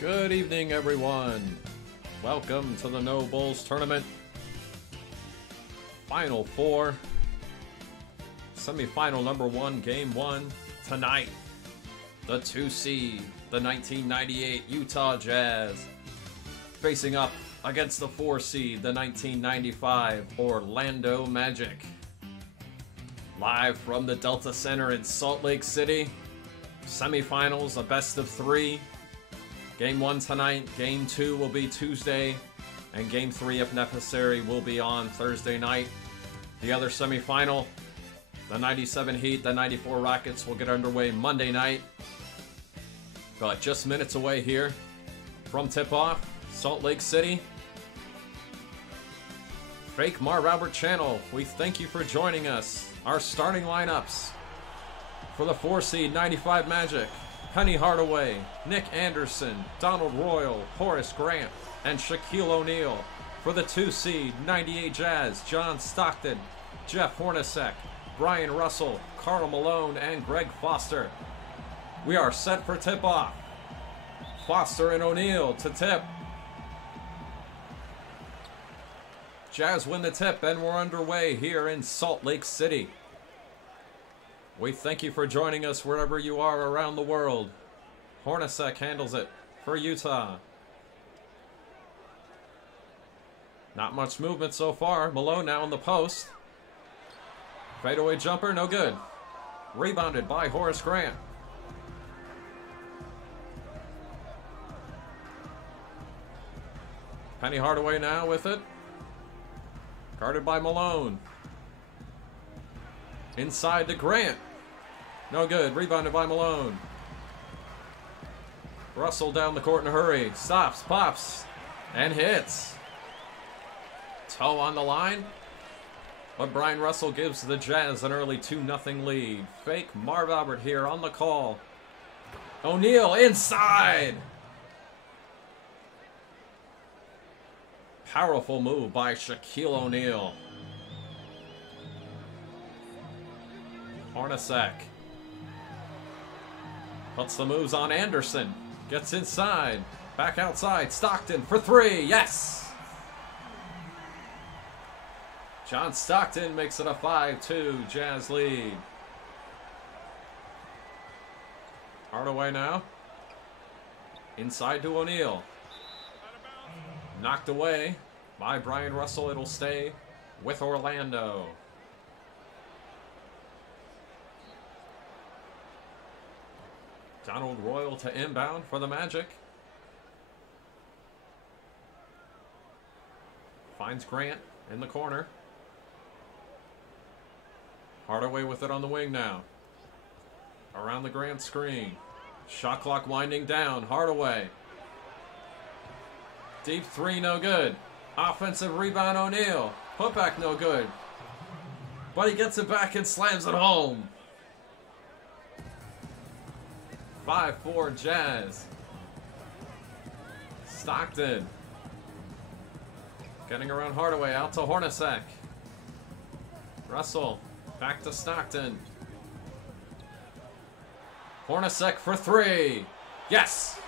Good evening, everyone. Welcome to the No Bulls Tournament. Final Four. Semifinal number 1, Game 1. Tonight, the 2 seed, the 1998 Utah Jazz, facing up against the 4 seed, the 1995 Orlando Magic. Live from the Delta Center in Salt Lake City. Semifinals, a best of 3. Game 1 tonight, Game 2 will be Tuesday, and Game 3, if necessary, will be on Thursday night. The other semifinal, the 97 Heat, the 94 Rockets, will get underway Monday night. But just minutes away here from tip-off, Salt Lake City. Fake Marv Albert channel, we thank you for joining us. Our starting lineups for the 4 seed 95 Magic: Penny Hardaway, Nick Anderson, Donald Royal, Horace Grant, and Shaquille O'Neal. For the 2 seed 98 Jazz: John Stockton, Jeff Hornacek, Brian Russell, Karl Malone, and Greg Foster. We are set for tip-off. Foster and O'Neal to tip. Jazz win the tip, and we're underway here in Salt Lake City. We thank you for joining us wherever you are around the world. Hornacek handles it for Utah. Not much movement so far. Malone now in the post. Fadeaway jumper, no good. Rebounded by Horace Grant. Penny Hardaway now with it. Guarded by Malone. Inside to Grant. No good. Rebounded by Malone. Russell down the court in a hurry. Stops, pops, and hits. Toe on the line. But Brian Russell gives the Jazz an early 2-0 lead. Fake Marv Albert here on the call. O'Neal inside. Powerful move by Shaquille O'Neal. Hornacek puts the moves on Anderson. Gets inside. Back outside. Stockton for 3. Yes! John Stockton makes it a 5-2 Jazz lead. Hardaway now. Inside to O'Neal. Knocked away by Brian Russell. It'll stay with Orlando. Donald Royal to inbound for the Magic. Finds Grant in the corner. Hardaway with it on the wing now. Around the Grant screen. Shot clock winding down. Hardaway. Deep 3, no good. Offensive rebound, O'Neal. Putback, no good. But he gets it back and slams it home. 5-4 Jazz. Stockton. Getting around Hardaway, out to Hornacek. Russell, back to Stockton. Hornacek for 3. Yes!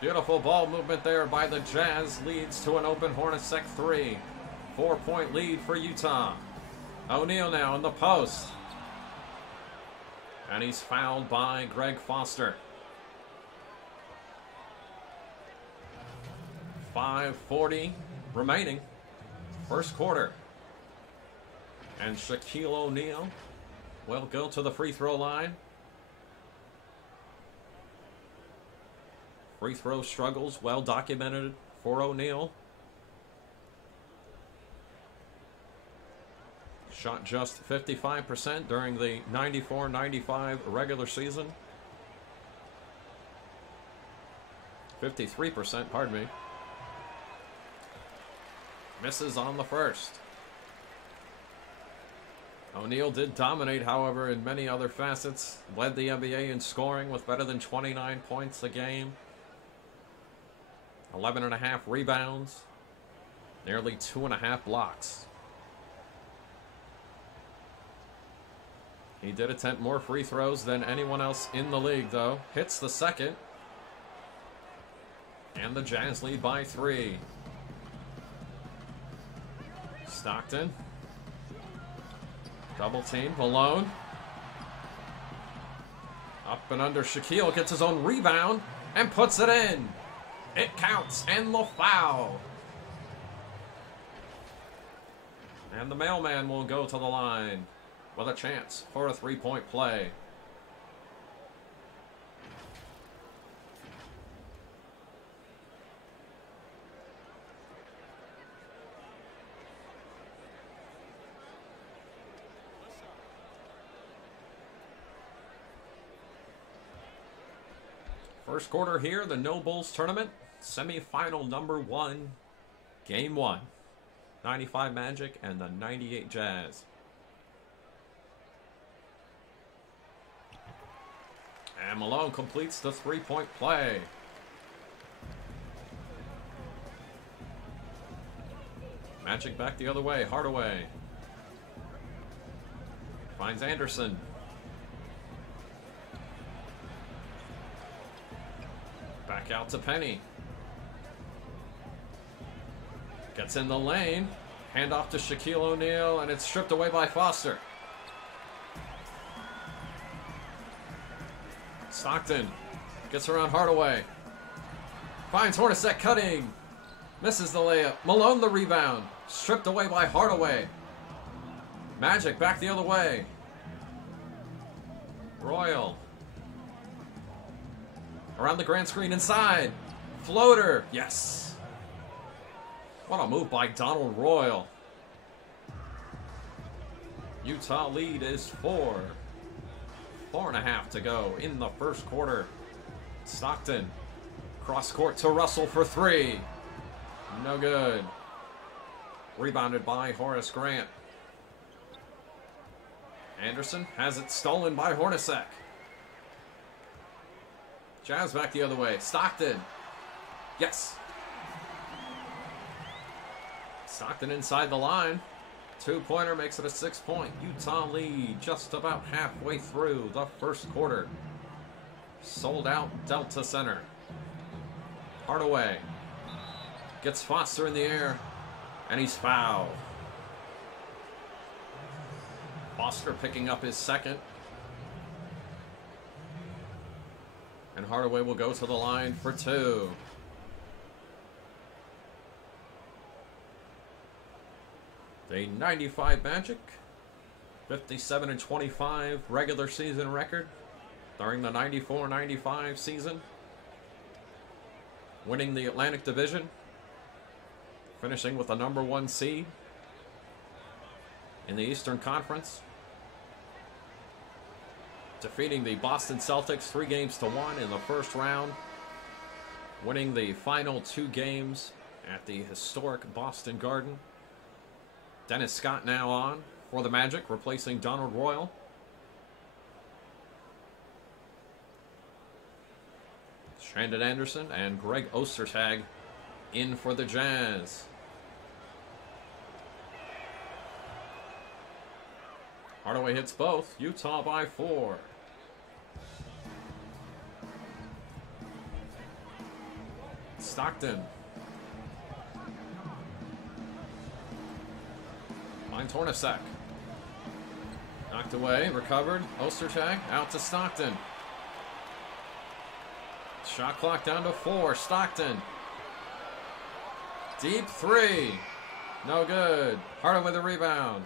Beautiful ball movement there by the Jazz. Leads to an open Hornacek 3. 4-point lead for Utah. O'Neal now in the post. And he's fouled by Greg Foster. 5:40 remaining. First quarter. And Shaquille O'Neal will go to the free throw line. Free throw struggles well documented for O'Neal. Shot just 55% during the 94-95 regular season. 53%, pardon me. Misses on the first. O'Neal did dominate, however, in many other facets. Led the NBA in scoring with better than 29 points a game. 11.5 rebounds. Nearly 2.5 blocks. He did attempt more free throws than anyone else in the league, though. Hits the second. And the Jazz lead by 3. Stockton. Double team. Malone. Up and under. Shaquille gets his own rebound and puts it in. It counts, and the foul. And the mailman will go to the line with a chance for a 3-point play. First quarter here, the No Bulls tournament, semifinal number 1, game 1. 95 Magic and the 98 Jazz. And Malone completes the 3-point play. Magic back the other way, Hardaway. Finds Anderson. Back out to Penny. Gets in the lane. Hand off to Shaquille O'Neal, and it's stripped away by Foster. Stockton gets around Hardaway. Finds Hornacek cutting. Misses the layup. Malone the rebound. Stripped away by Hardaway. Magic back the other way. Royal. Around the grand screen inside. Floater. Yes. What a move by Donald Royal. Utah lead is 4. 4.5 to go in the first quarter. Stockton. Cross court to Russell for 3. No good. Rebounded by Horace Grant. Anderson has it stolen by Hornacek. Jazz back the other way. Stockton. Yes. Stockton inside the line. 2-pointer makes it a 6-point. Utah lead just about halfway through the first quarter. Sold out Delta Center. Hardaway gets Foster in the air, and he's fouled. Foster picking up his second. And Hardaway will go to the line for 2. The 95 Magic, 57-25 regular season record during the 94-95 season. Winning the Atlantic Division, finishing with the number 1 seed in the Eastern Conference. Defeating the Boston Celtics 3-1 in the first round. Winning the final 2 games at the historic Boston Garden. Dennis Scott now on for the Magic, replacing Donald Royal. Shandon Anderson and Greg Ostertag in for the Jazz. Hardaway hits both. Utah by 4. Stockton. Finds Hornacek. Knocked away, recovered. Ostertag out to Stockton. Shot clock down to 4. Stockton. Deep 3. No good. Hardaway with a rebound.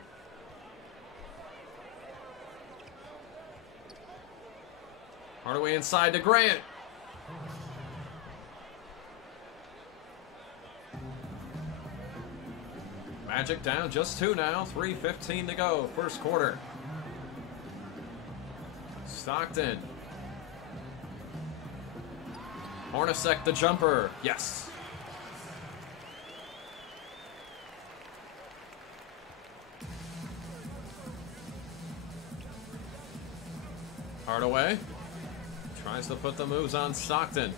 Hardaway inside to Grant. Magic down just 2 now. 3:15 to go. First quarter. Stockton. Hornacek the jumper. Yes. Hardaway tries to put the moves on Stockton.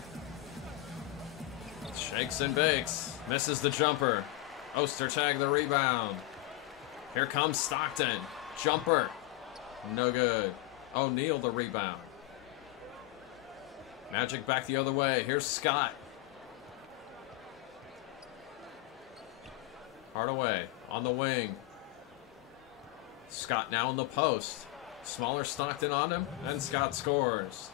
Shakes and bakes. Misses the jumper. Ostertag the rebound. Here comes Stockton. Jumper. No good. O'Neal the rebound. Magic back the other way. Here's Scott. Hardaway on the wing. Scott now in the post. Smaller Stockton on him, and Scott scores.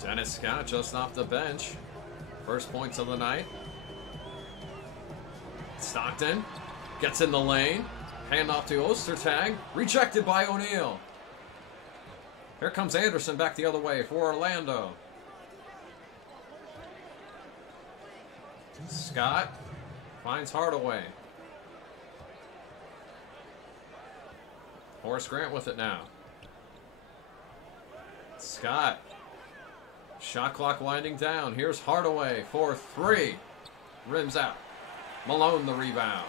Dennis Scott just off the bench. First points of the night. Stockton gets in the lane. Hand off to Ostertag. Rejected by O'Neal. Here comes Anderson back the other way for Orlando. Scott finds Hardaway. Horace Grant with it now. Scott. Shot clock winding down. Here's Hardaway for three. Rims out. Malone the rebound.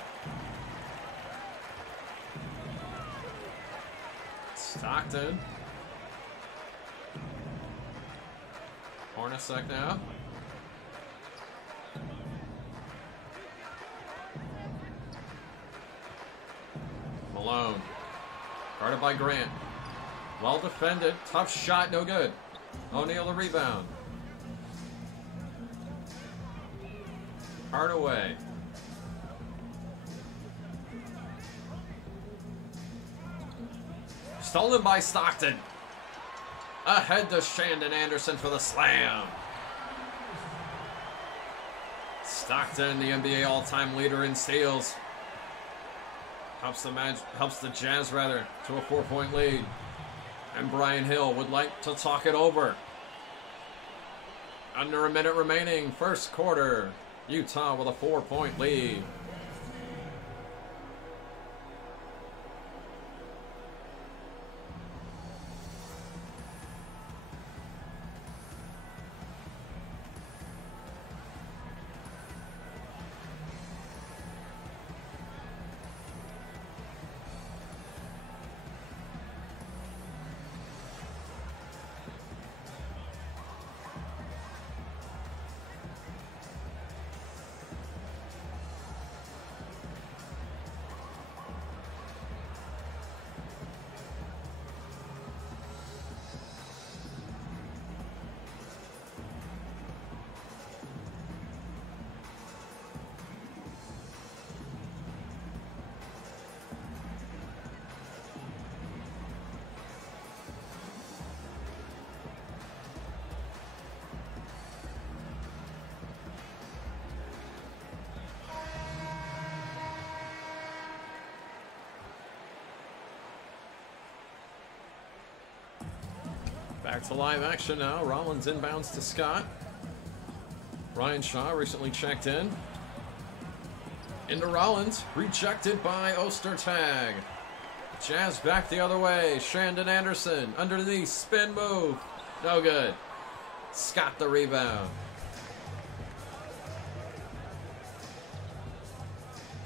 Stockton. Hornacek now. Malone. Guarded by Grant. Well defended. Tough shot. No good. O'Neal the rebound. Hardaway. Stolen by Stockton. Ahead to Shandon Anderson for the slam. Stockton, the NBA all-time leader in steals. Helps the Jazz to a 4-point lead. And Brian Hill would like to talk it over. Under a minute remaining, first quarter. Utah with a 4-point lead. Back to live action now. Rollins inbounds to Scott. Ryan Shaw recently checked in. Into Rollins. Rejected by Ostertag. Jazz back the other way. Shandon Anderson. Underneath. Spin move. No good. Scott the rebound.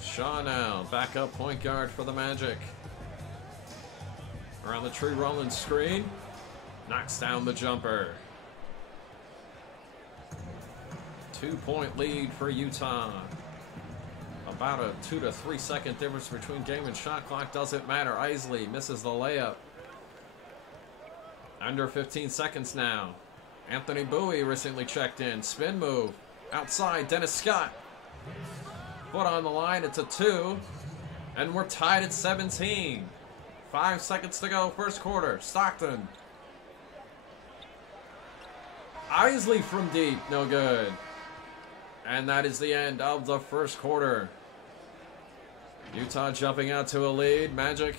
Shaw now. Backup point guard for the Magic. Around the tree Rollins screen. Knocks down the jumper. 2-point lead for Utah. About a 2 to 3 second difference between game and shot clock. Doesn't matter. Isley misses the layup. Under 15 seconds now. Anthony Bowie recently checked in. Spin move. Outside. Dennis Scott. Foot on the line. It's a 2. And we're tied at 17. 5 seconds to go. First quarter. Stockton. Isley from deep, no good. And that is the end of the first quarter. Utah jumping out to a lead. Magic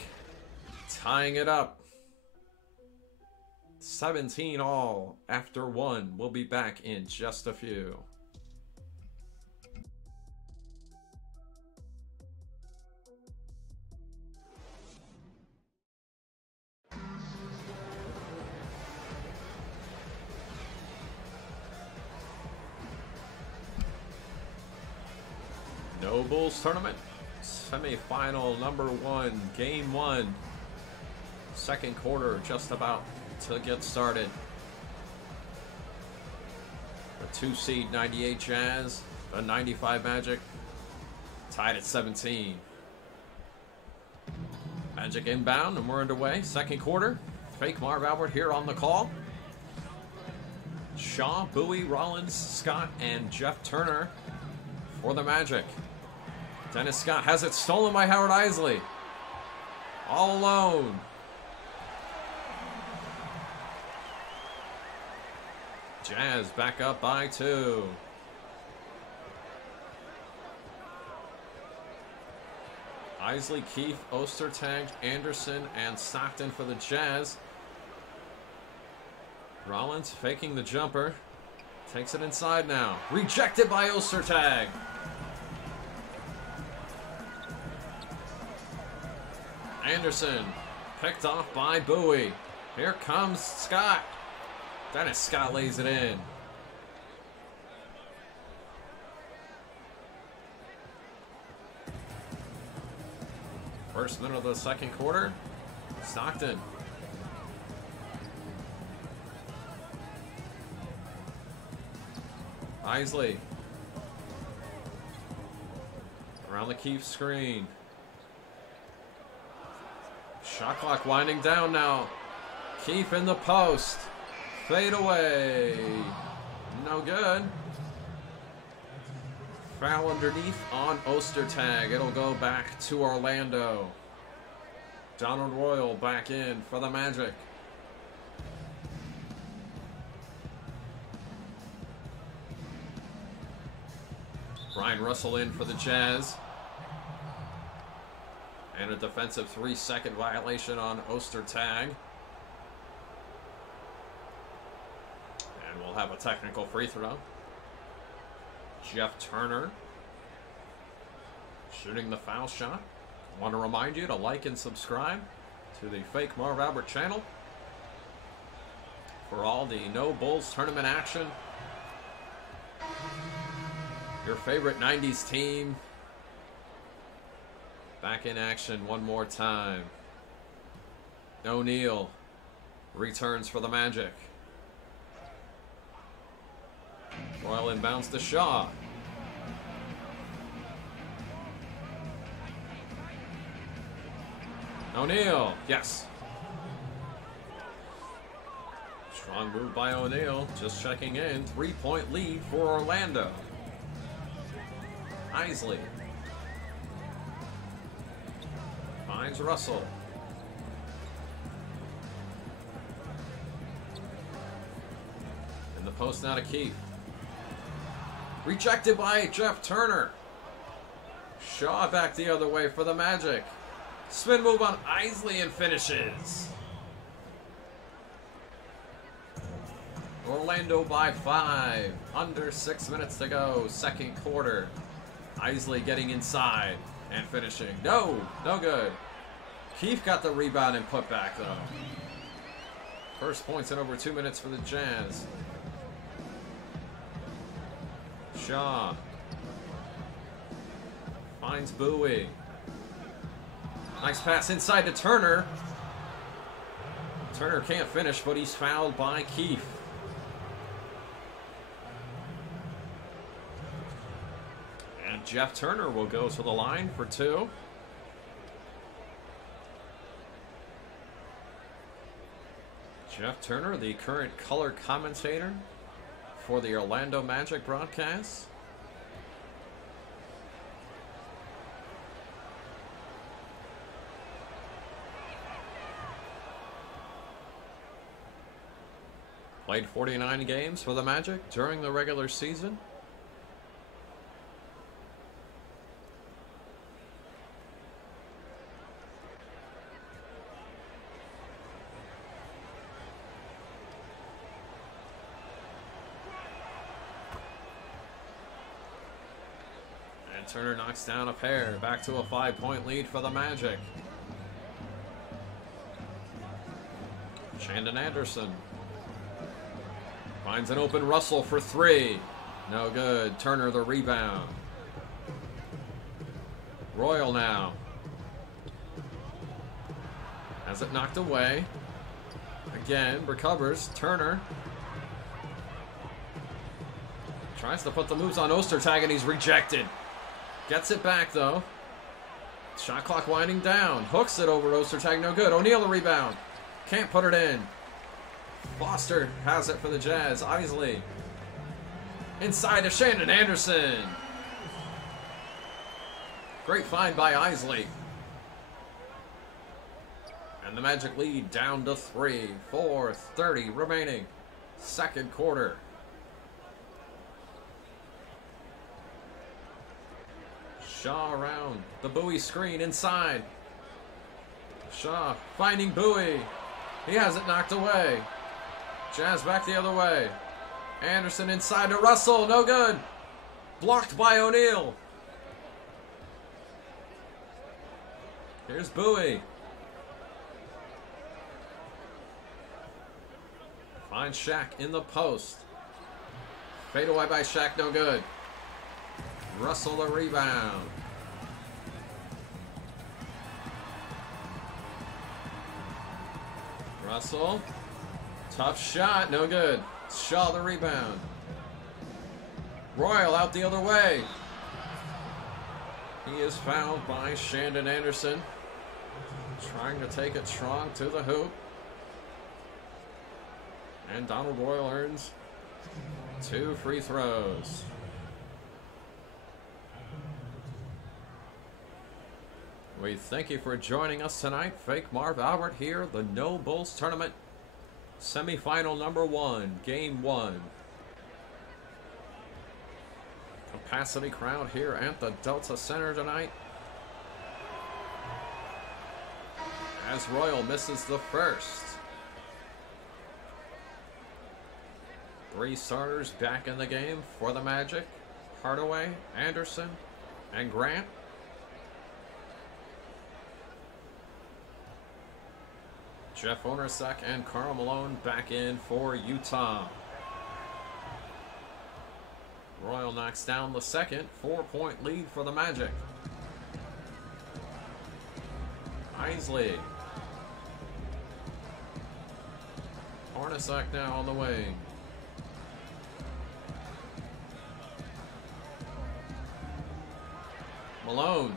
tying it up. 17 all after 1. We'll be back in just a few. No Bulls tournament, semifinal number 1, game 1. Second quarter just about to get started. The 2 seed 98 Jazz, the 95 Magic, tied at 17. Magic inbound, and we're underway. Second quarter. Fake Marv Albert here on the call. Shaw, Bowie, Rollins, Scott, and Jeff Turner for the Magic. Dennis Scott has it stolen by Howard Isley. All alone. Jazz back up by 2. Isley, Keefe, Ostertag, Anderson, and Stockton for the Jazz. Rollins faking the jumper. Takes it inside now. Rejected by Ostertag. Anderson picked off by Bowie. Here comes Scott. Dennis Scott lays it in. First minute of the second quarter. Stockton. Isley. Around the Keefe screen. Shot clock winding down now. Keefe in the post. Fade away. No good. Foul underneath on Ostertag. It'll go back to Orlando. Donald Royal back in for the Magic. Brian Russell in for the Jazz. And a defensive 3-second violation on Ostertag. And we'll have a technical free throw. Jeff Turner shooting the foul shot. Want to remind you to like and subscribe to the Fake Marv Albert channel for all the No Bulls tournament action. Your favorite 90s team back in action one more time. O'Neal returns for the Magic. Royal inbounds to Shaw. O'Neal, yes. Strong move by O'Neal, just checking in. 3-point lead for Orlando. Isley finds Russell. In the post now to Keefe. Rejected by Jeff Turner. Shaw back the other way for the Magic. Spin move on Isley and finishes. Orlando by 5. Under 6 minutes to go. Second quarter. Isley getting inside and finishing. No good. Keefe got the rebound and put back though. First points in over 2 minutes for the Jazz. Shaw finds Bowie. Nice pass inside to Turner. Turner can't finish, but he's fouled by Keefe. And Jeff Turner will go to the line for 2. Jeff Turner, the current color commentator for the Orlando Magic broadcast. Played 49 games for the Magic during the regular season. And Turner knocks down a pair. Back to a 5-point lead for the Magic. Shandon Anderson finds an open Russell for 3. No good. Turner the rebound. Royal now. Has it knocked away. Again, recovers. Turner tries to put the moves on Ostertag and he's rejected. Gets it back though. Shot clock winding down. Hooks it over Ostertag. No good. O'Neal the rebound. Can't put it in. Foster has it for the Jazz. Isley. Inside to Shannon Anderson. Great find by Isley. And the Magic lead down to 3. 4:30 remaining. Second quarter. Shaw around the Bowie screen inside. Shaw finding Bowie. He has it knocked away. Jazz back the other way. Anderson inside to Russell. No good. Blocked by O'Neal. Here's Bowie. Finds Shaq in the post. Fade away by Shaq. No good. Russell the rebound. Russell. Tough shot. No good. Shaw the rebound. Royal out the other way. He is fouled by Shandon Anderson. Trying to take it strong to the hoop. And Donald Royal earns 2 free throws. We thank you for joining us tonight. Fake Marv Albert here, the No Bulls Tournament, semifinal number 1, game 1. Capacity crowd here at the Delta Center tonight. As Royal misses the first. 3 starters back in the game for the Magic. Hardaway, Anderson, and Grant. Jeff Hornacek and Karl Malone back in for Utah. Royal knocks down the second. 4-point lead for the Magic. Isley. Hornacek now on the wing. Malone.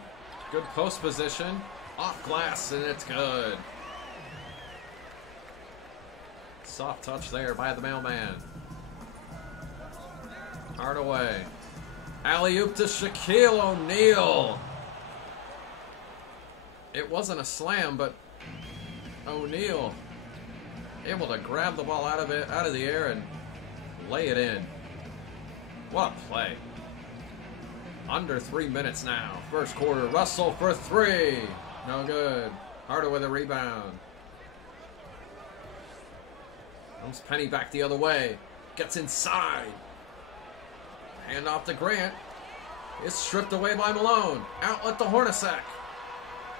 Good post position. Off glass, and it's good. Soft touch there by the mailman. Hardaway. Alley-oop to Shaquille O'Neal. It wasn't a slam, but O'Neal able to grab the ball out of the air and lay it in. What a play. Under 3 minutes now. First quarter. Russell for 3. No good. Hardaway the rebound. Comes Penny back the other way. Gets inside. Hand off to Grant. It's stripped away by Malone. Outlet to Hornacek,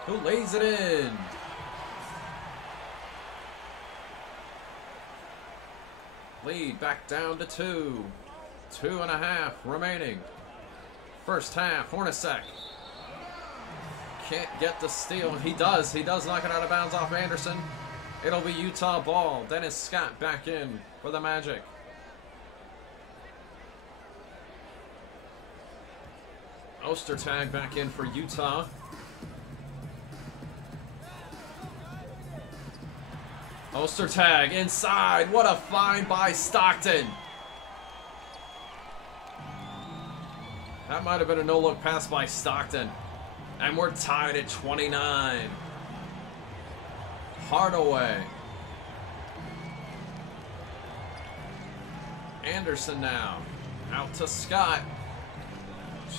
who lays it in. Lead back down to 2. 2.5 remaining. First half. Hornacek can't get the steal. He does. He does knock it out of bounds off Anderson. It'll be Utah ball. Dennis Scott back in for the Magic. Ostertag back in for Utah. Ostertag inside. What a find by Stockton. That might have been a no-look pass by Stockton. And we're tied at 29. Hardaway. Anderson now. Out to Scott.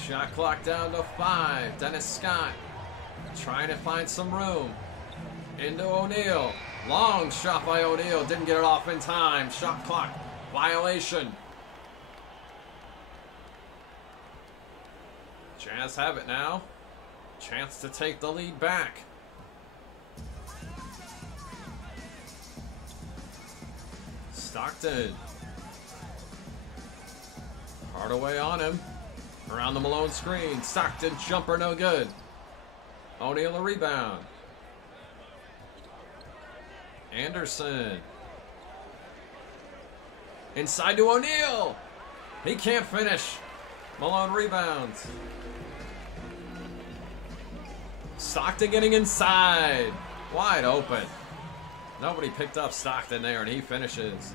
Shot clock down to 5. Dennis Scott trying to find some room. Into O'Neal. Long shot by O'Neal. Didn't get it off in time. Shot clock violation. Jazz have it now. Chance to take the lead back. Stockton. Hardaway on him. Around the Malone screen. Stockton jumper no good. O'Neal a rebound. Anderson. Inside to O'Neal. He can't finish. Malone rebounds. Stockton getting inside. Wide open. Nobody picked up Stockton there, and he finishes.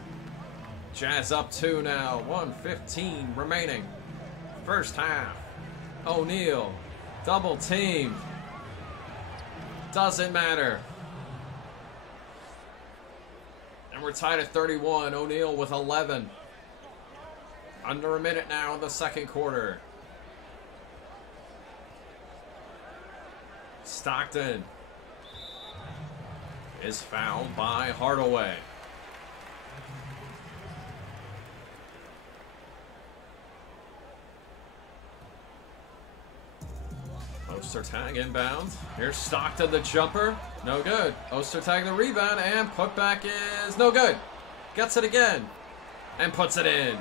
Jazz up 2 now. 1:15 remaining. First half. O'Neal. Double team. Doesn't matter. And we're tied at 31. O'Neal with 11. Under a minute now in the second quarter. Stockton is fouled by Hardaway. Ostertag inbound. Here's Stockton, the jumper. No good. Ostertag the rebound, and putback is no good. Gets it again and puts it in.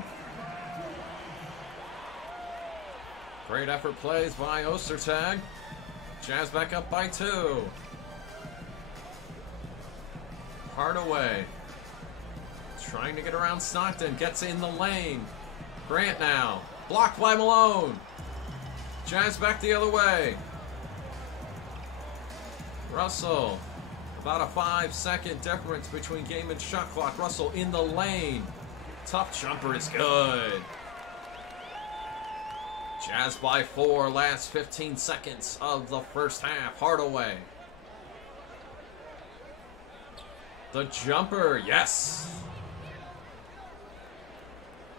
Great effort plays by Ostertag. Jazz back up by 2. Hardaway trying to get around Stockton. Gets in the lane. Grant now. Blocked by Malone. Jazz back the other way. Russell. About a 5-second difference between game and shot clock. Russell in the lane. Tough jumper is good. Jazz by 4, last 15 seconds of the first half. Hardaway. The jumper, yes.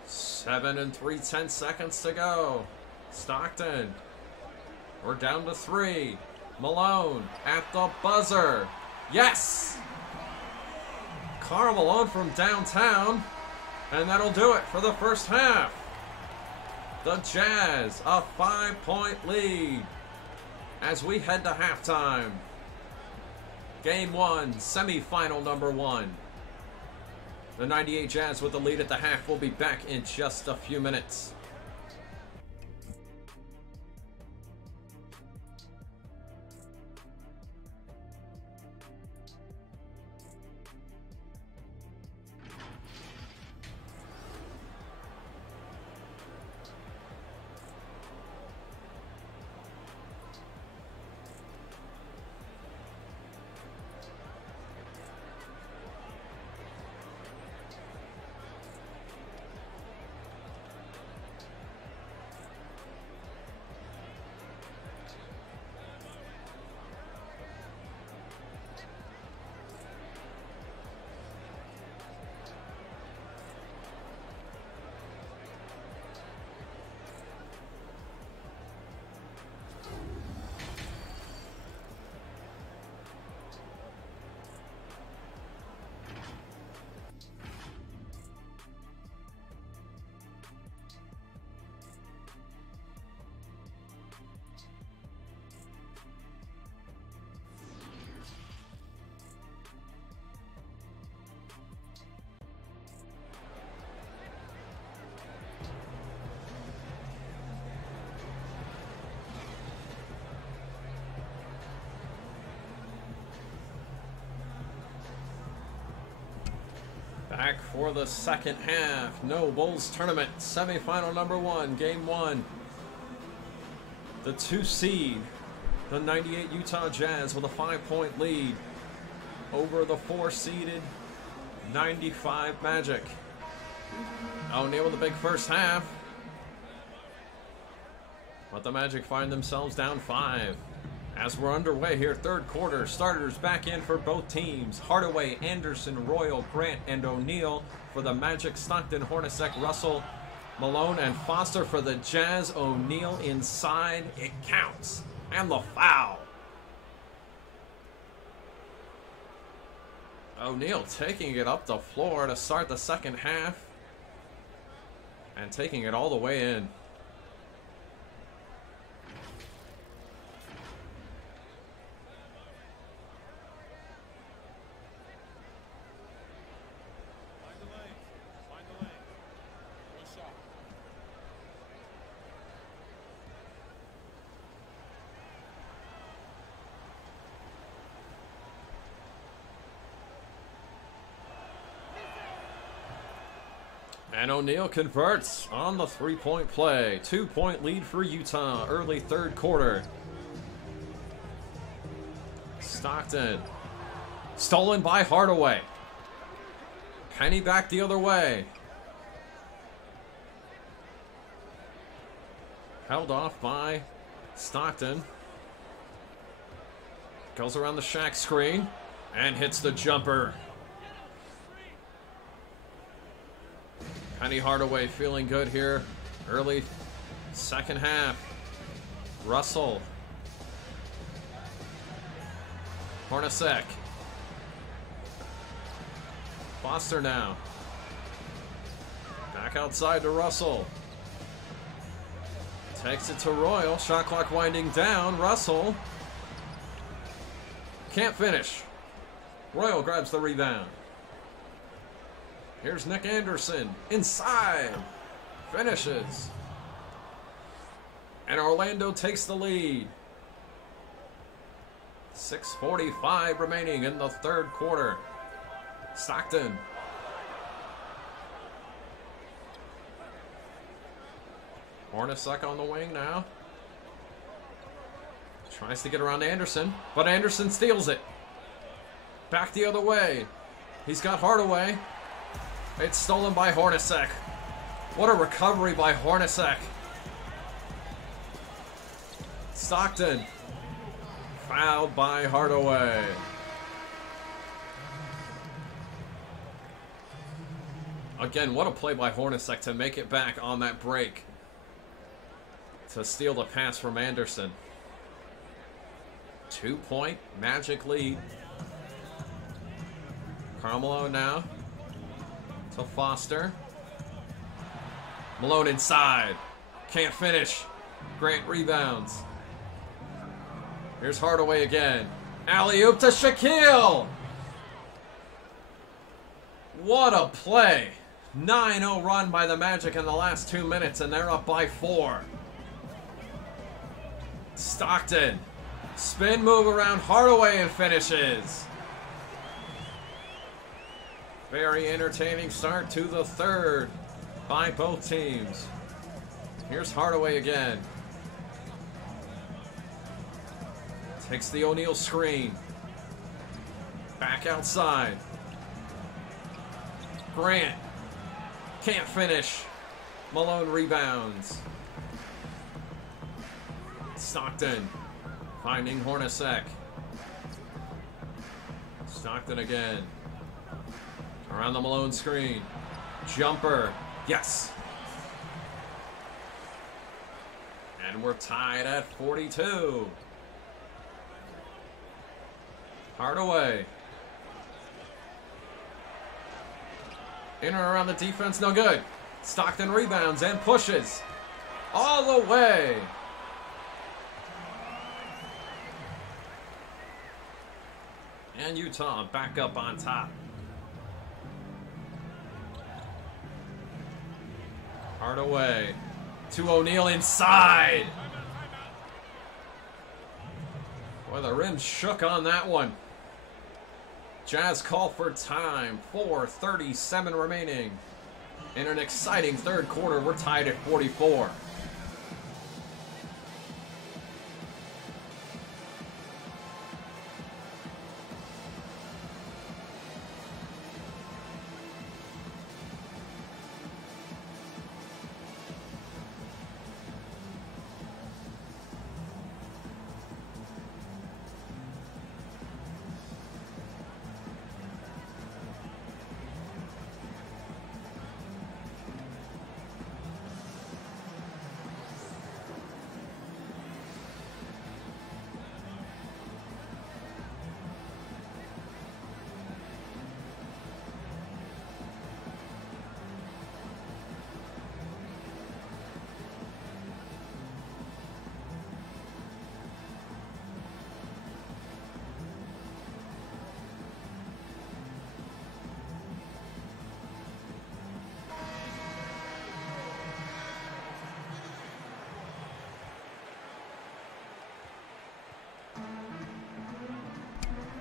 7 and 3/10 seconds to go. Stockton. We're down to 3. Malone at the buzzer. Yes! Karl Malone from downtown. And that'll do it for the first half. The Jazz, a 5-point lead as we head to halftime. Game 1, semifinal number 1. The 98 Jazz with the lead at the half. We'll be back in just a few minutes. Back for the second half. No Bulls tournament. Semifinal number 1. Game 1. The 2 seed. The 98 Utah Jazz with a 5-point lead over the 4-seeded 95 Magic. O'Neal with a big first half. But the Magic find themselves down 5. As we're underway here, third quarter, starters back in for both teams. Hardaway, Anderson, Royal, Grant, and O'Neal for the Magic. Stockton, Hornacek, Russell, Malone, and Foster for the Jazz. O'Neal inside. It counts. And the foul. O'Neal taking it up the floor to start the second half. And taking it all the way in. And O'Neal converts on the 3-point play. 2-point lead for Utah, early third quarter. Stockton. Stolen by Hardaway. Penny back the other way. Held off by Stockton. Goes around the Shaq screen and hits the jumper. Penny Hardaway feeling good here. Early second half. Russell. Hornacek. Foster now. Back outside to Russell. Takes it to Royal. Shot clock winding down. Russell. Can't finish. Royal grabs the rebound. Here's Nick Anderson. Inside. Finishes. And Orlando takes the lead. 6:45 remaining in the third quarter. Stockton. Hornacek on the wing now. Tries to get around Anderson, but Anderson steals it. Back the other way. He's got Hardaway. It's stolen by Hornacek. What a recovery by Hornacek. Stockton. Fouled by Hardaway. Again, what a play by Hornacek to make it back on that break. To steal the pass from Anderson. 2-point Magic lead. Carmelo now to Foster. Malone inside. Can't finish. Grant rebounds. Here's Hardaway again. Alley-oop to Shaquille. What a play. 9-0 run by the Magic in the last 2 minutes, and they're up by 4. Stockton. Spin move around Hardaway and finishes. Very entertaining start to the third by both teams. Here's Hardaway again. Takes the O'Neal screen. Back outside. Grant. Can't finish. Malone rebounds. Stockton. Finding Hornacek. Stockton again. Around the Malone screen. Jumper. Yes. And we're tied at 42. Hardaway. In or around the defense, no good. Stockton rebounds and pushes. All the way. And Utah back up on top. Hardaway to O'Neal inside. Boy, the rim shook on that one. Jazz call for time. 4:37 remaining. In an exciting third quarter, we're tied at 44.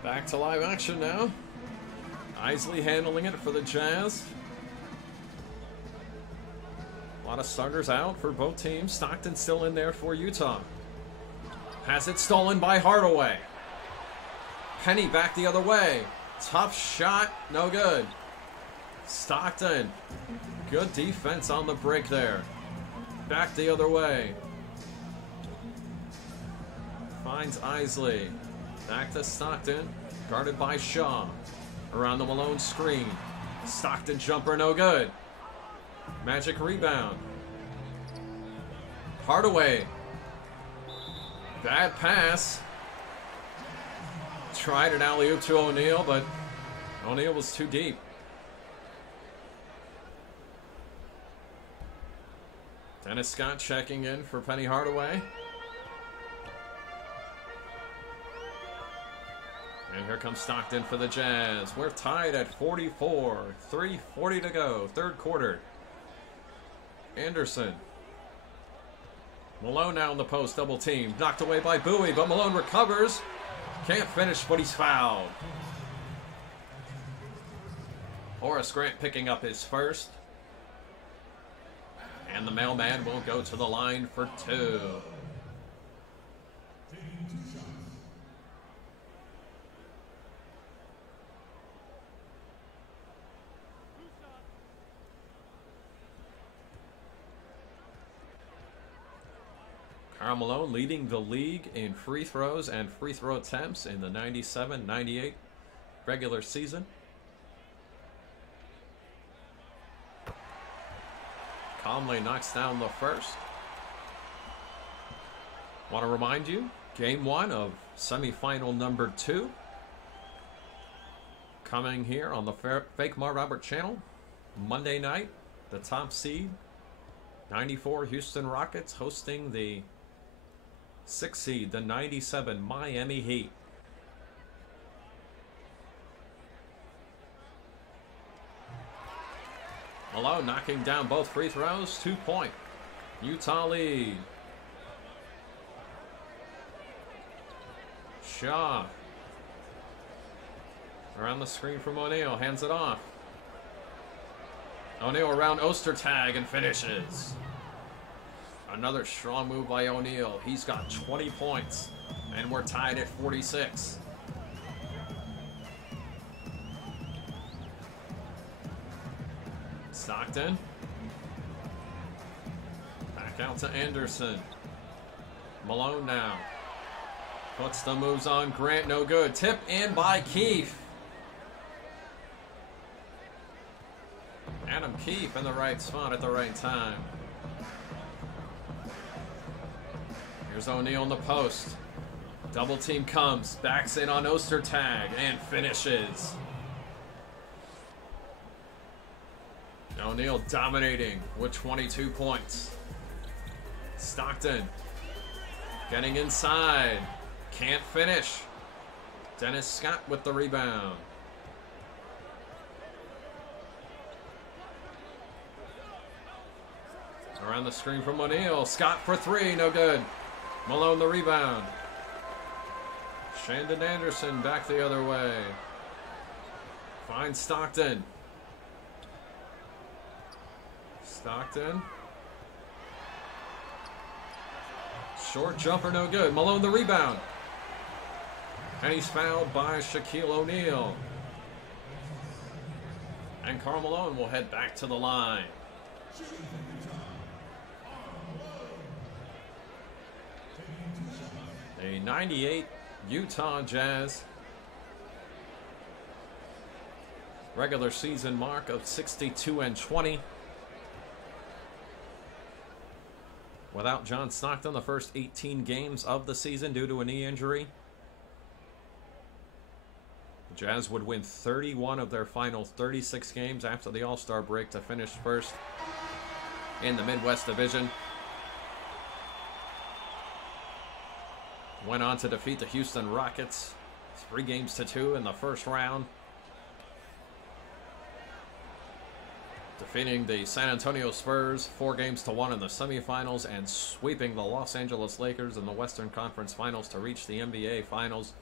Back to live action now. Isley handling it for the Jazz. A lot of starters out for both teams. Stockton still in there for Utah. Has it stolen by Hardaway. Penny back the other way. Tough shot, no good. Stockton, good defense on the break there. Back the other way. Finds Isley. Back to Stockton, guarded by Shaw. Around the Malone screen. Stockton jumper, no good. Magic rebound. Hardaway. Bad pass. Tried an alley-oop to O'Neal, but O'Neal was too deep. Dennis Scott checking in for Penny Hardaway. And here comes Stockton for the Jazz. We're tied at 44. 3:40 to go. Third quarter. Anderson. Malone now in the post. Double team. Knocked away by Bowie, but Malone recovers. Can't finish, but he's fouled. Horace Grant picking up his first. And the mailman will go to the line for two. Karl Malone leading the league in free throws and free throw attempts in the 97-98 regular season. Calmly knocks down the first. Want to remind you, game one of semifinal number 2. Coming here on the Fake Marv Albert channel. Monday night, the top seed, 94 Houston Rockets hosting the 6th seed, the 97 Miami Heat. Malone knocking down both free throws. 2-point. Utah lead. Shaw. Around the screen from O'Neal. Hands it off. O'Neal around Ostertag and finishes. Another strong move by O'Neal. He's got 20 points. And we're tied at 46. Stockton. Back out to Anderson. Malone now. Puts the moves on Grant. No good. Tip in by Keefe. Adam Keefe in the right spot at the right time. Here's O'Neal in the post. Double team comes. Backs in on Ostertag and finishes. O'Neal dominating with 22 points. Stockton getting inside. Can't finish. Dennis Scott with the rebound. Around the screen from O'Neal. Scott for three. No good. Malone the rebound. Shandon Anderson back the other way. Finds Stockton. Stockton. Short jumper, no good. Malone the rebound. And he's fouled by Shaquille O'Neal. And Karl Malone will head back to the line. A 98 Utah Jazz regular season mark of 62-20. Without John Stockton the first 18 games of the season due to a knee injury. The Jazz would win 31 of their final 36 games after the All-Star break to finish first in the Midwest Division. Went on to defeat the Houston Rockets 3-2 in the first round. Defeating the San Antonio Spurs 4-1 in the semifinals and sweeping the Los Angeles Lakers in the Western Conference Finals to reach the NBA Finals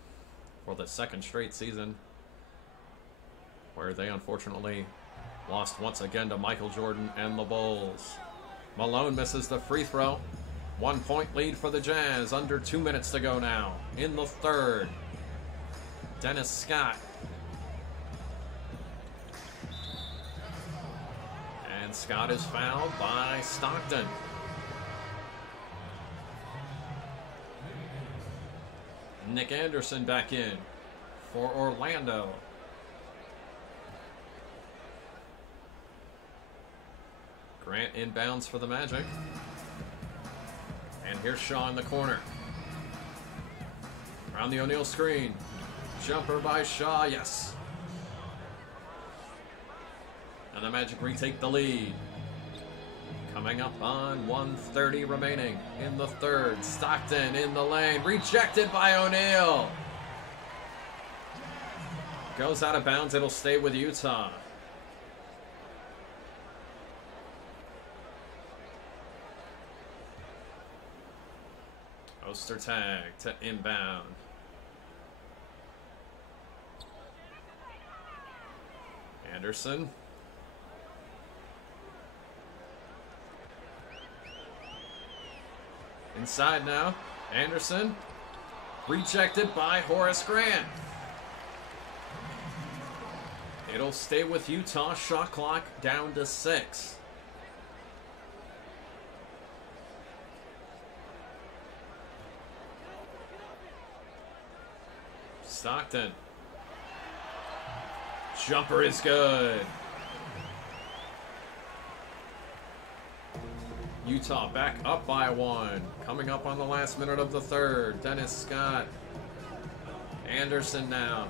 for the second straight season, where they unfortunately lost once again to Michael Jordan and the Bulls. Malone misses the free throw. 1-point lead for the Jazz. Under 2 minutes to go now in the third. Dennis Scott. And Scott is fouled by Stockton. Nick Anderson back in for Orlando. Grant inbounds for the Magic. And here's Shaw in the corner. Around the O'Neal screen. Jumper by Shaw, yes. And the Magic retake the lead. Coming up on 1:30 remaining in the third. Stockton in the lane. Rejected by O'Neal. Goes out of bounds. It'll stay with Utah. Ostertag to inbound. Anderson. Inside now. Anderson. Rejected by Horace Grant. It'll stay with Utah. Shot clock down to 6. Stockton. Jumper is good. Utah back up by 1. Coming up on the last minute of the third. Dennis Scott. Anderson now.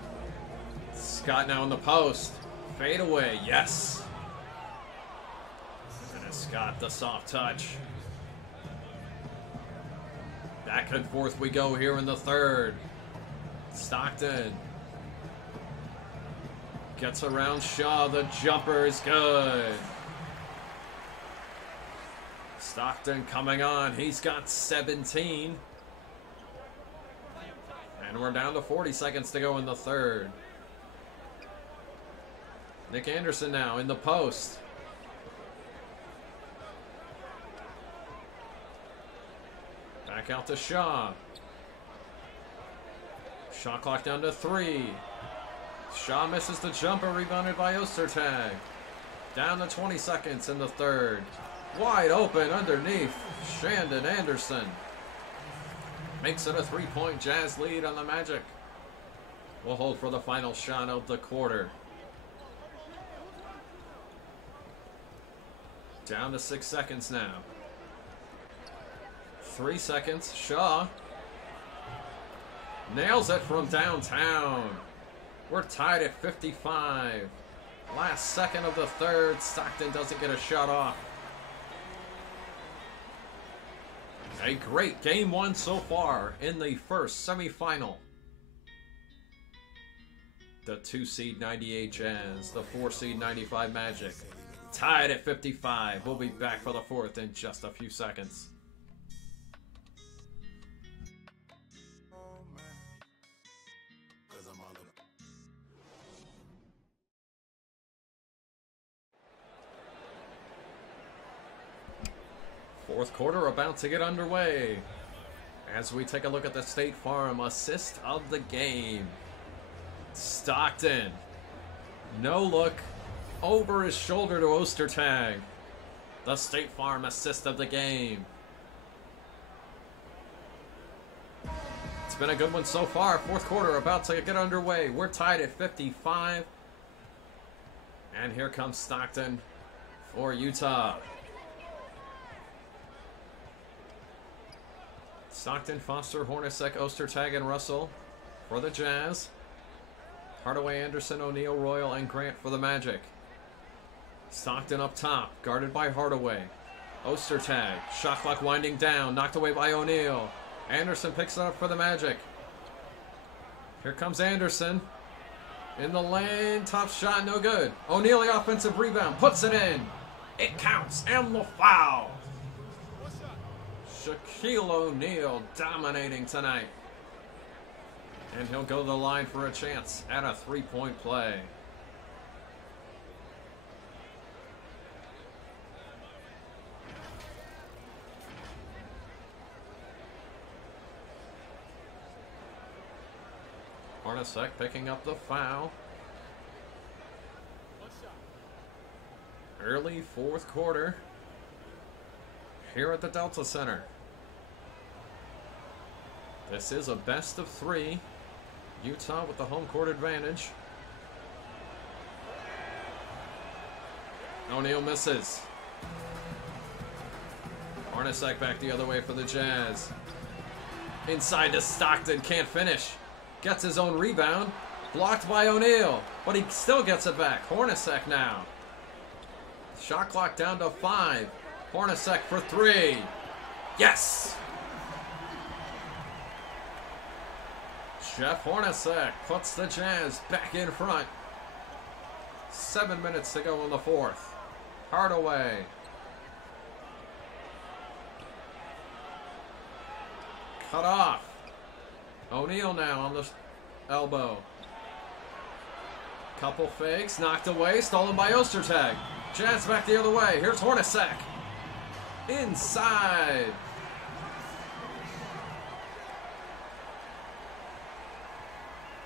Scott now in the post. Fade away. Yes. Dennis Scott, the soft touch. Back and forth we go here in the third. Stockton gets around Shaw. The jumper is good. Stockton coming on. He's got 17. And we're down to 40 seconds to go in the third. Nick Anderson now in the post. Back out to Shaw. Shot clock down to 3. Shaw misses the jumper, rebounded by Ostertag. Down to 20 seconds in the third. Wide open underneath. Shandon Anderson makes it a 3-point Jazz lead on the Magic. We'll hold for the final shot of the quarter. Down to 6 seconds now. 3 seconds. Shaw nails it from downtown. We're tied at 55. Last second of the third. Stockton doesn't get a shot off. A great game 1 so far in the first semifinal. The 2 seed 98 Jazz, the 4 seed 95 Magic. Tied at 55. We'll be back for the fourth in just a few seconds. Fourth quarter about to get underway as we take a look at the State Farm assist of the game. Stockton, no look, over his shoulder to Ostertag. The State Farm assist of the game. It's been a good one so far. Fourth quarter about to get underway. We're tied at 55. And here comes Stockton for Utah. Stockton, Foster, Hornacek, Ostertag, and Russell for the Jazz. Hardaway, Anderson, O'Neal, Royal, and Grant for the Magic. Stockton up top, guarded by Hardaway. Ostertag, shot clock winding down, knocked away by O'Neal. Anderson picks it up for the Magic. Here comes Anderson. In the lane, top shot, no good. O'Neal, the offensive rebound, puts it in. It counts, and the foul. Shaquille O'Neal dominating tonight. And he'll go to the line for a chance at a 3-point play. Hornacek picking up the foul. Early fourth quarter here at the Delta Center. This is a best of three. Utah with the home court advantage. O'Neal misses. Hornacek back the other way for the Jazz. Inside to Stockton, can't finish. Gets his own rebound. Blocked by O'Neal, but he still gets it back. Hornacek now. Shot clock down to 5. Hornacek for 3. Yes! Jeff Hornacek puts the Jazz back in front. 7 minutes to go in the fourth. Hardaway. Cut off. O'Neal now on the elbow. Couple fakes, knocked away, stolen by Ostertag. Jazz back the other way. Here's Hornacek. Inside.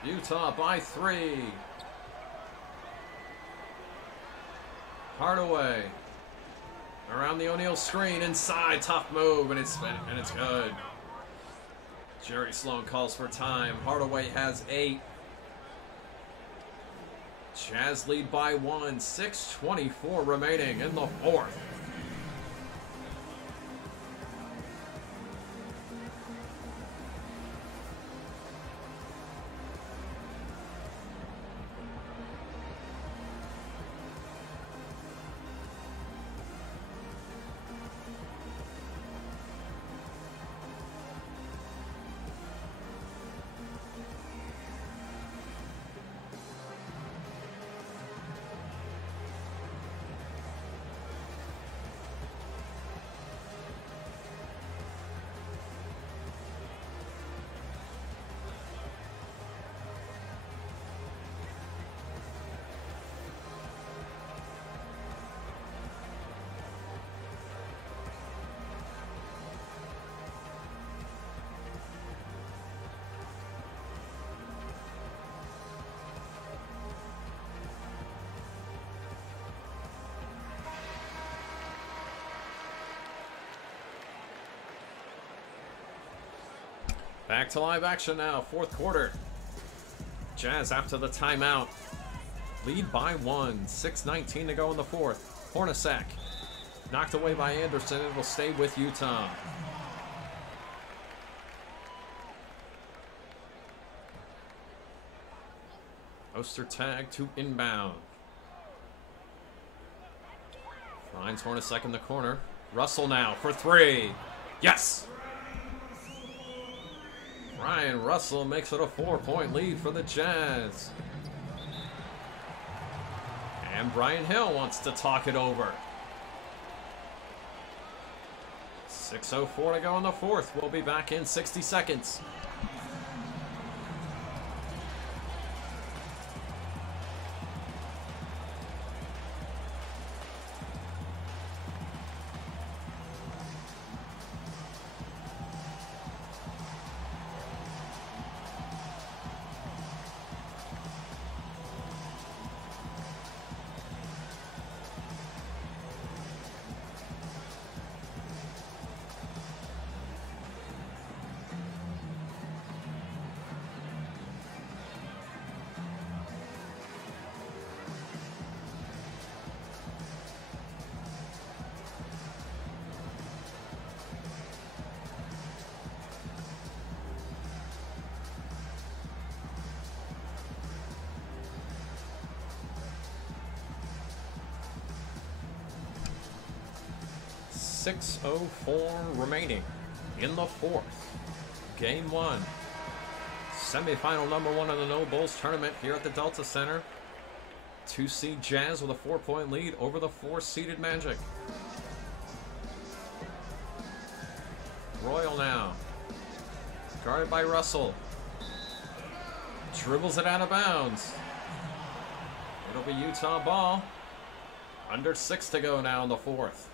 Utah by 3. Hardaway. Around the O'Neal screen, inside, tough move, and it's good. Jerry Sloan calls for time. Hardaway has 8. Jazz lead by 1. 6:24 remaining in the fourth. Back to live action now, fourth quarter. Jazz after the timeout. Lead by 1, 6:19 to go in the fourth. Hornacek knocked away by Anderson. It will stay with Utah. Ostertag to inbound. Finds Hornacek in the corner. Russell now for 3. Yes! Ryan Russell makes it a 4-point lead for the Jazz. And Brian Hill wants to talk it over. 6:04 to go in the fourth. We'll be back in 60 seconds. .604 remaining in the fourth. Game 1. Semifinal number 1 of the No Bulls tournament here at the Delta Center. 2-seed Jazz with a 4-point lead over the 4-seeded Magic. Royal now. Guarded by Russell. Dribbles it out of bounds. It'll be Utah ball. Under 6 to go now in the fourth.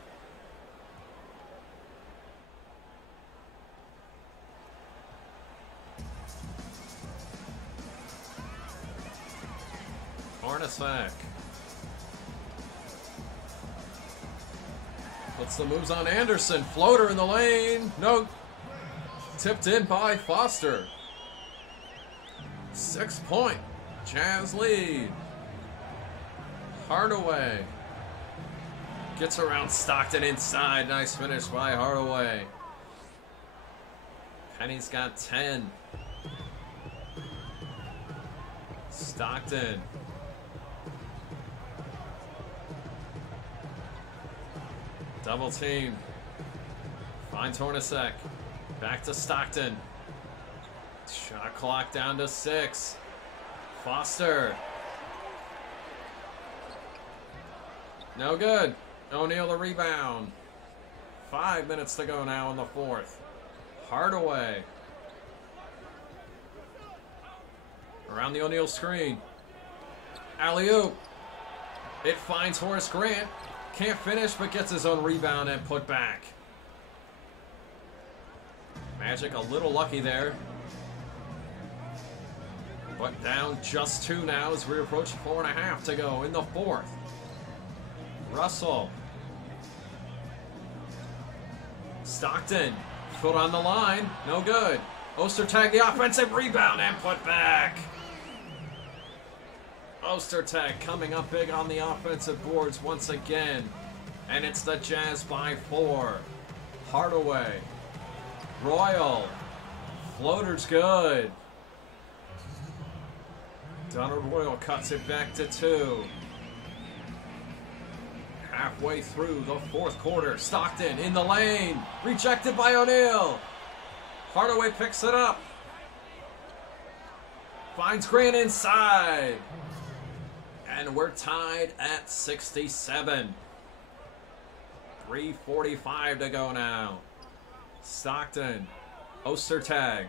Hornacek. Puts the moves on Anderson. Floater in the lane. No. Tipped in by Foster. 6-point. Jazz lead. Hardaway. Gets around Stockton inside. Nice finish by Hardaway. Penny's got 10. Stockton. Double team. Finds Hornacek. Back to Stockton. Shot clock down to 6. Foster. No good. O'Neal the rebound. 5 minutes to go now in the fourth. Hardaway. Around the O'Neal screen. Alley-oop. It finds Horace Grant. Can't finish, but gets his own rebound and put back. Magic a little lucky there. But down just 2 now as we approach 4.5 to go in the fourth. Russell. Stockton. Foot on the line. No good. Ostertag the offensive rebound and put back. Ostertag coming up big on the offensive boards once again. And it's the Jazz by 4. Hardaway. Royal. Floater's good. Donald Royal cuts it back to 2. Halfway through the fourth quarter. Stockton in the lane. Rejected by O'Neal. Hardaway picks it up. Finds Grant inside. And we're tied at 67. 3:45 to go now. Stockton. Ostertag.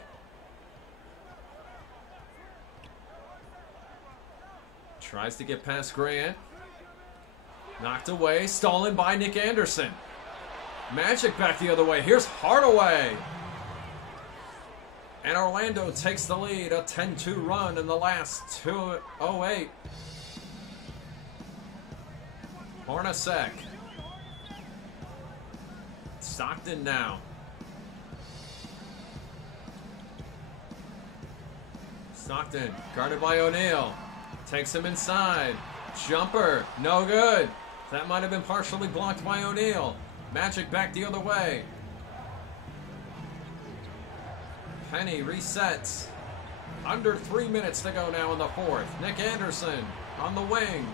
Tries to get past Grant. Knocked away. Stolen by Nick Anderson. Magic back the other way. Here's Hardaway. And Orlando takes the lead. A 10-2 run in the last 2:08. Hornacek. Stockton now. Stockton guarded by O'Neal. Takes him inside. Jumper. No good. That might have been partially blocked by O'Neal. Magic back the other way. Penny resets. Under 3 minutes to go now in the fourth. Nick Anderson on the wing.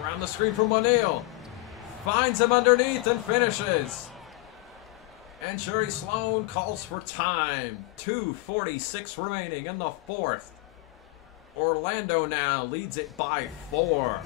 Around the screen from O'Neal. Finds him underneath and finishes. And Jerry Sloan calls for time. 2:46 remaining in the fourth. Orlando now leads it by 4.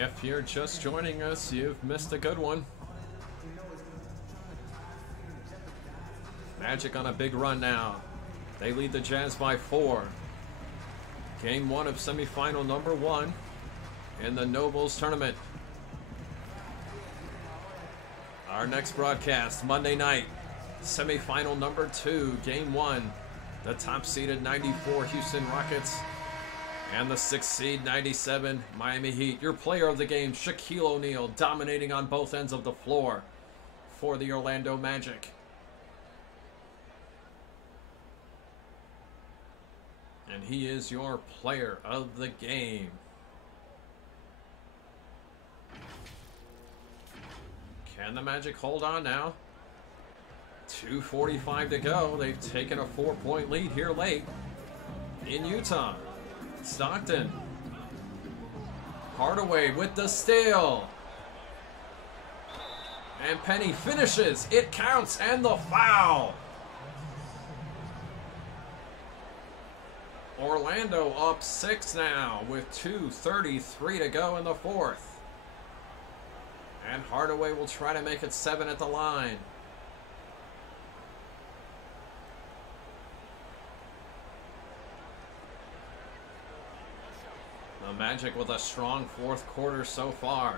If you're just joining us, you've missed a good one. Magic on a big run now. They lead the Jazz by 4. Game 1 of semifinal number 1 in the Nobles tournament. Our next broadcast, Monday night, semifinal number 2, game 1. The top seeded 94 Houston Rockets and the 6th seed 97 Miami Heat. Your player of the game, Shaquille O'Neal, dominating on both ends of the floor for the Orlando Magic. And he is your player of the game. Can the Magic hold on now? 2:45 to go. They've taken a 4-point lead here late in Utah. Stockton. Hardaway with the steal. And Penny finishes. It counts, and the foul. Orlando up 6 now with 2:33 to go in the fourth. And Hardaway will try to make it 7 at the line. The Magic with a strong fourth quarter so far.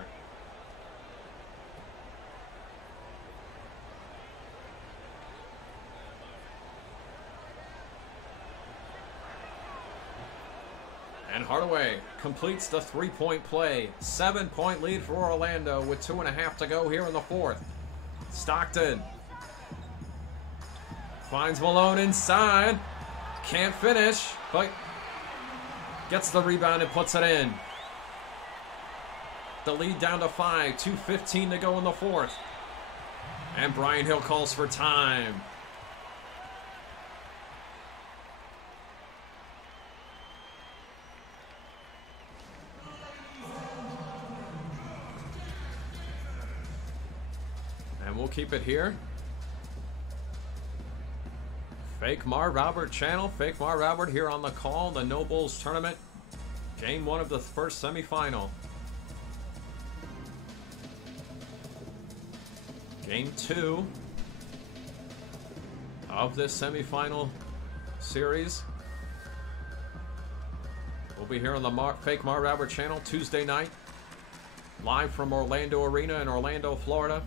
And Hardaway completes the three-point play. 7-point lead for Orlando with 2.5 to go here in the fourth. Stockton finds Malone inside. Can't finish, but gets the rebound and puts it in. The lead down to 5. 2:15 to go in the fourth. And Brian Hill calls for time. And we'll keep it here. Fake Marv Albert channel. Fake Marv Albert here on the call. The No Bulls tournament. Game 1 of the first semifinal. Game 2 of this semifinal series. We'll be here on the Fake Marv Albert channel Tuesday night. Live from Orlando Arena in Orlando, Florida.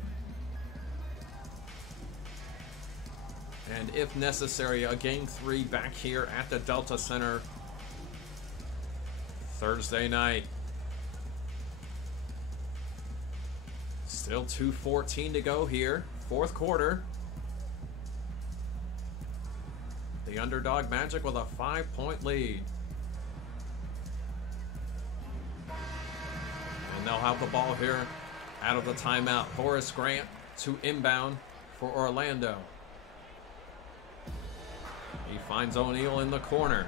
And if necessary, a Game 3 back here at the Delta Center Thursday night. Still 2:14 to go here. Fourth quarter. The underdog Magic with a 5-point lead. And they'll have the ball here out of the timeout. Horace Grant to inbound for Orlando. He finds O'Neal in the corner,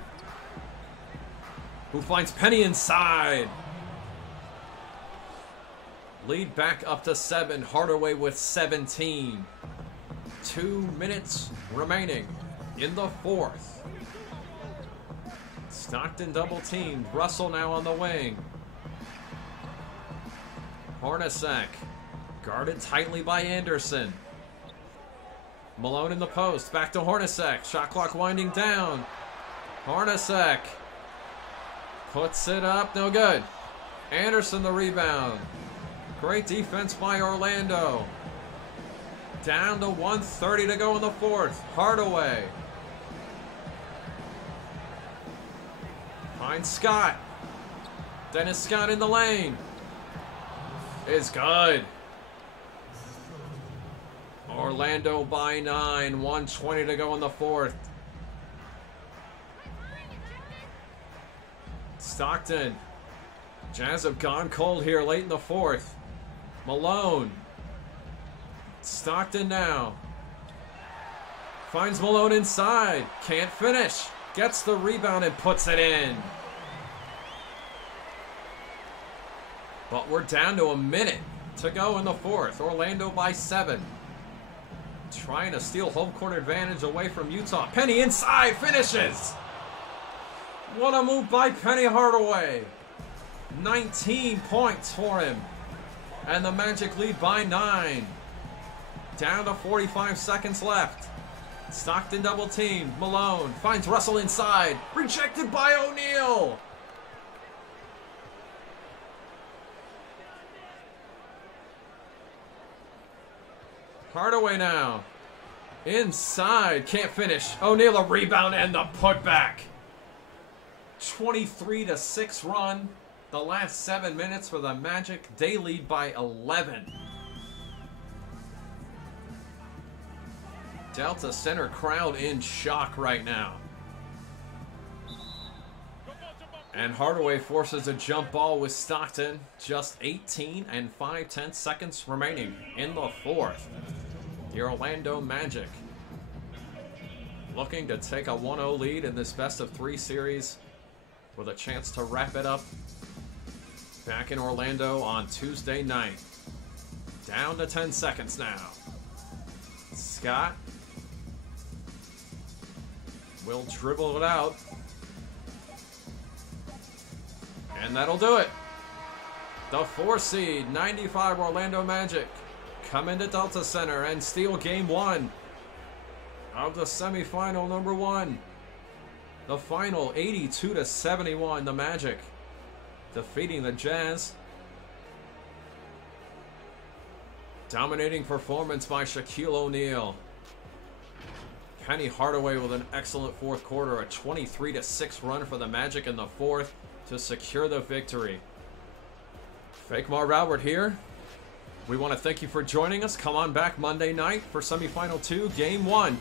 who finds Penny inside. Lead back up to 7. Hardaway with 17. 2 minutes remaining in the fourth. Stockton double teamed. Russell now on the wing. Hornacek guarded tightly by Anderson. Malone in the post. Back to Hornacek. Shot clock winding down. Hornacek puts it up. No good. Anderson the rebound. Great defense by Orlando. Down to 1:30 to go in the fourth. Hardaway finds Scott. Dennis Scott in the lane. Is good. Orlando by 9. 1:20 to go in the fourth. Stockton. Jazz have gone cold here late in the fourth. Malone. Stockton now. Finds Malone inside. Can't finish. Gets the rebound and puts it in. But we're down to a minute to go in the fourth. Orlando by 7. Trying to steal home court advantage away from Utah. Penny inside. Finishes. What a move by Penny Hardaway. 19 points for him. And the Magic lead by 9. Down to 45 seconds left. Stockton double teamed. Malone finds Russell inside. Rejected by O'Neal. Hardaway now. Inside. Can't finish. O'Neal a rebound and the putback. 23-6 run. The last 7 minutes for the Magic. They lead by 11. Delta Center crowd in shock right now. And Hardaway forces a jump ball with Stockton. Just 18 and 5/10 seconds remaining in the fourth. The Orlando Magic looking to take a 1-0 lead in this best-of-3 series with a chance to wrap it up back in Orlando on Tuesday night. Down to 10 seconds now. Scott will dribble it out. And that'll do it. The 4 seed, 95 Orlando Magic, come into Delta Center and steal game 1 of the semifinal number 1. The final, 82-71, the Magic defeating the Jazz. Dominating performance by Shaquille O'Neal. Penny Hardaway with an excellent fourth quarter, a 23-6 run for the Magic in the fourth to secure the victory. Fake Marv Albert here. We want to thank you for joining us. Come on back Monday night for semifinal 2, game 1.